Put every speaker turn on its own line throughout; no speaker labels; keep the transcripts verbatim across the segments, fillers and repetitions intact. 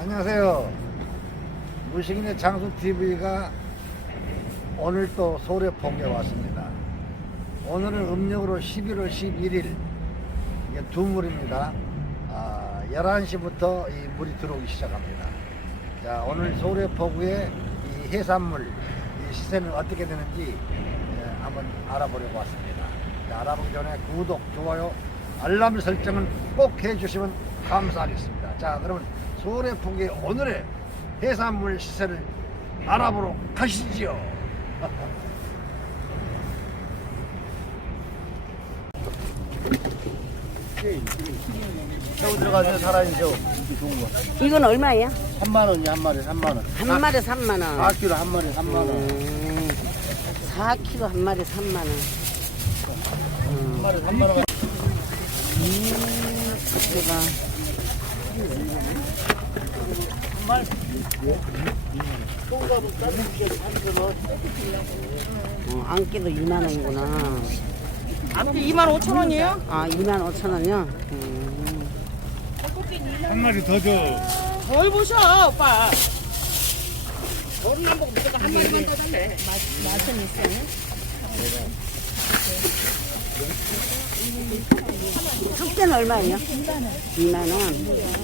안녕하세요. 무식인의 장수티비가 오늘 또 소래포구에 왔습니다. 오늘은 음력으로 십일월 십일일 이게 두물입니다. 아, 열한 시부터 이 물이 들어오기 시작합니다. 자, 오늘 소래포구의 이 해산물 이 시세는 어떻게 되는지 예, 한번 알아보려고 왔습니다. 자, 알아보기 전에 구독, 좋아요, 알람 설정은 꼭 해주시면 감사하겠습니다. 자, 그러면 소래포구의 오늘의 해산물 시세를 알아보러 가시지요. 새우 들어가서 살아있죠. 좋은 거.
이건 얼마야?
삼만 원이 한 마리 삼만 원.
한 마리 삼만 원.
사 킬로그램 한 마리 삼만 원.
음, 사 킬로그램 한 마리 삼만 원. 음,
한 마리 삼만 원.
음, 제가 어, 안깨도 이만 원이구나.
안깨 이만 오천 원이에요?
아, 이만 오천 원이요? 음.
한 마리 더 줘.
뭘 보셔, 오빠. 어른 안 보고 무조건 한 마리만 더 달래. 맛은 있어요?
석대는 얼마예요? 이만 원.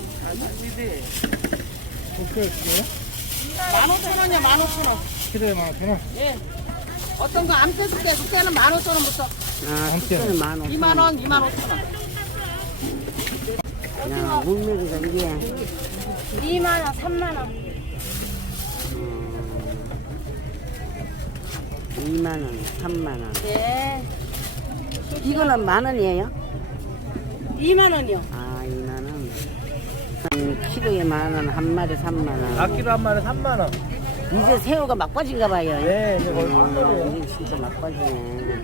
만 오천 원이야, 만 오천 원.
키로에 만 오천 원.
예. 어떤 거 안 떼줄게. 그때는 만 오천 원부터.
아, 석대는 만 원.
이만 원, 이만 오천 원.
야, 물메기가 이게.
이만 원, 삼만 원.
이만 원, 삼만 원.
네.
이거는 만 원이에요?
이만 원이요.
아, 이만 원. 한 키로에 만 원, 한 마리 삼만 원.
사 킬로그램 한 마리 삼만 원.
이제 새우가 막빠진가 봐요.
네, 이제 거의
음, 이게 진짜 막빠지네.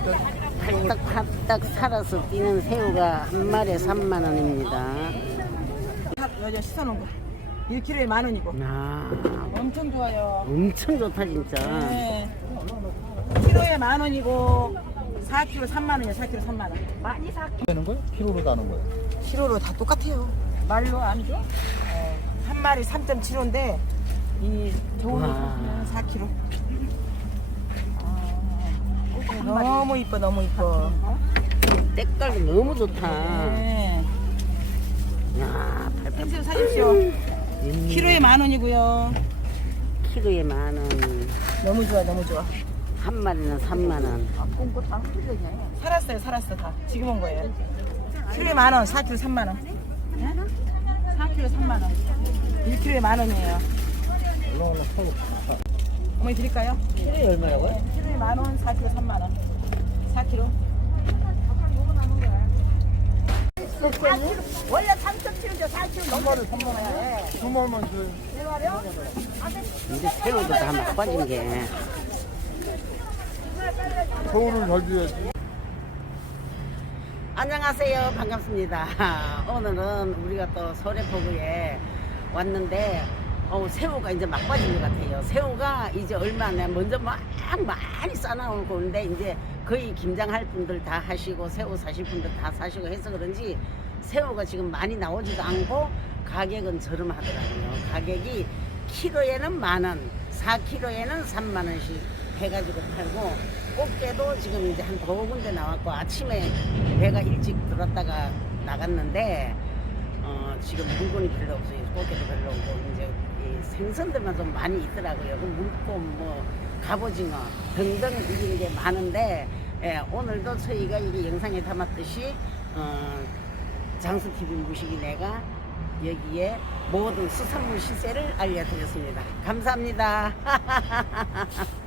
팔딱팔딱 살아서 뛰는 새우가 한 마리에 삼만 원입니다.
여자 씻어놓은 거. 일 킬로그램에 만 원이고.
아,
엄청 좋아요.
엄청 좋다 진짜.
네. 키로에 만 원이고 사 킬로그램 삼만 원이에요. 사 킬로그램 삼만 원. 많이 사
되는 거예요? 키로로 다는 거예요?
킬로로 다 똑같아요. 말로 안 줘? 어, 한 마리 삼 점 칠오인데 이 좋은 거
와.
사면 사 킬로그램. 아, 너무 이뻐, 너무 이뻐.
때깔이 너무 좋다.
네.
야,
펜슬 사십시오.
음,
키로에 만 원이고요.
키로에 만 원.
너무 좋아, 너무 좋아.
한 마리는 삼만 원.
살았어요, 살았어 다. 지금 온 거예요. 키로에 만 원, 사 킬로그램 삼만 원. 네? 사 킬로그램 삼만 원. 일 킬로그램에 만 원이에요. 어머니 드릴까요?
키로에 얼마라고요?
키로에 만 원, 사 킬로그램 삼만 원. 사 킬로그램. 원래 삼 점 칠이죠. 사 킬로그램 넘어를 삼만 원.
두 마리만 줘요.
이제 새우도 다 막빠진 게.
서울을 잘 줘야지.
안녕하세요. 반갑습니다. 오늘은 우리가 또 소래포구에 왔는데 어, 새우가 이제 막빠진 것 같아요. 새우가 이제 얼마 안 돼. 먼저 막 많이 싸나오고 있는데 이제 거의 김장할 분들 다 하시고 새우 사실 분들 다 사시고 해서 그런지 새우가 지금 많이 나오지도 않고 가격은 저렴하더라고요. 가격이 키로에는 만 원, 사 킬로그램에는 삼만 원씩 해가지고 팔고 꽃게도 지금 이제 한 두 군데 나왔고 아침에 배가 일찍 들었다가 나갔는데 어, 지금 물건이 별로 없어요. 꽃게도 별로 없고 이제 이 생선들만 좀 많이 있더라고요. 그 물곰, 뭐 갑오징어 등등 이런 게 많은데 예, 오늘도 저희가 이게 영상에 담았듯이 어, 장수티비 무식이 내가 여기에 모든 수산물 시세를 알려드렸습니다. 감사합니다.